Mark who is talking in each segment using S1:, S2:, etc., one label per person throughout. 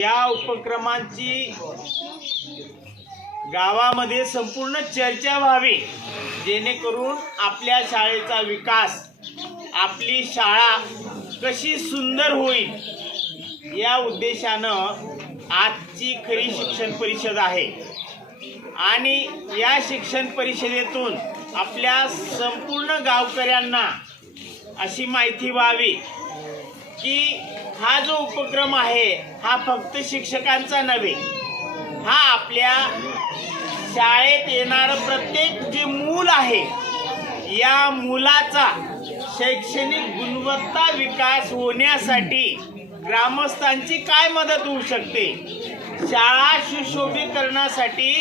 S1: या उपक्रमांची गावामध्ये संपूर्ण चर्चा व्हावी जेणेकरून आपल्या शाळेचा विकास आपली शाळा कशी सुंदर होईल या उद्देशानं आजची खरी शिक्षण परिषद आहे. आणि या शिक्षण परिषदेतून आपल्या संपूर्ण गावकऱ्यांना अशी माहिती व्हावी की हा जो उपक्रम आहे हा फक्त शिक्षकांचा नव्हे हा आपल्या शाळेत येणारं प्रत्येक जे मूल आहे या मुलाचा शैक्षणिक गुणवत्ता विकास होण्यासाठी ग्रामस्थांची काय मदत होऊ शकते? शाळा सुशोभीकरणासाठी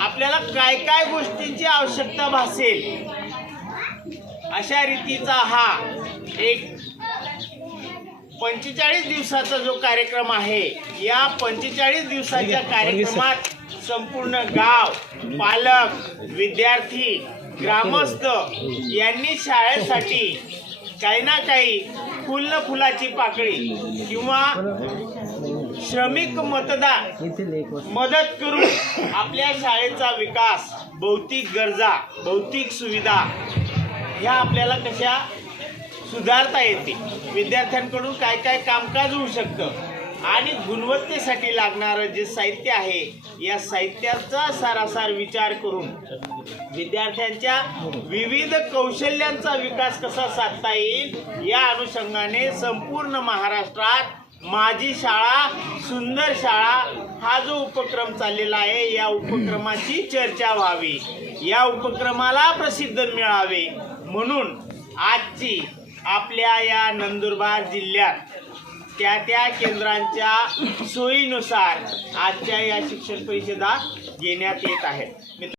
S1: आपल्याला काय काय गोष्टींची आवश्यकता भासेल? अशा रीतीचा हा एक पंचेचाळीस दिवसाचा जो कार्यक्रम आहे या पंचेचाळीस दिवसाच्या कार्यक्रमात संपूर्ण गाव पालक विद्यार्थी ग्रामस्थ यांनी शाळेसाठी काही ना काही फुल न फुलाची पाकळी किंवा श्रमिक मतदार मदत करून आपल्या शाळेचा विकास भौतिक गरजा भौतिक सुविधा ह्या आपल्याला कशा सुधारता येते. विद्यार्थ्यांकडून काय काय कामकाज होऊ शकतं आणि गुणवत्तेसाठी लागणारं जे साहित्य आहे या साहित्याचा सारासार विचार करून विद्यार्थ्यांच्या विविध कौशल्यांचा विकास कसा साधता येईल या अनुषंगाने संपूर्ण महाराष्ट्रात माझी शाळा सुंदर शाळा हा जो उपक्रम चाललेला आहे या उपक्रमाची चर्चा व्हावी. या उपक्रमाला प्रसिद्ध मिळावे. म्हणून आजची आपल्या या नंदुरबार जिल्ह्यात त्या त्या केंद्रांच्या सोयीनुसार आजच्या या शिक्षण परिषदा घेण्यात येत आहेत.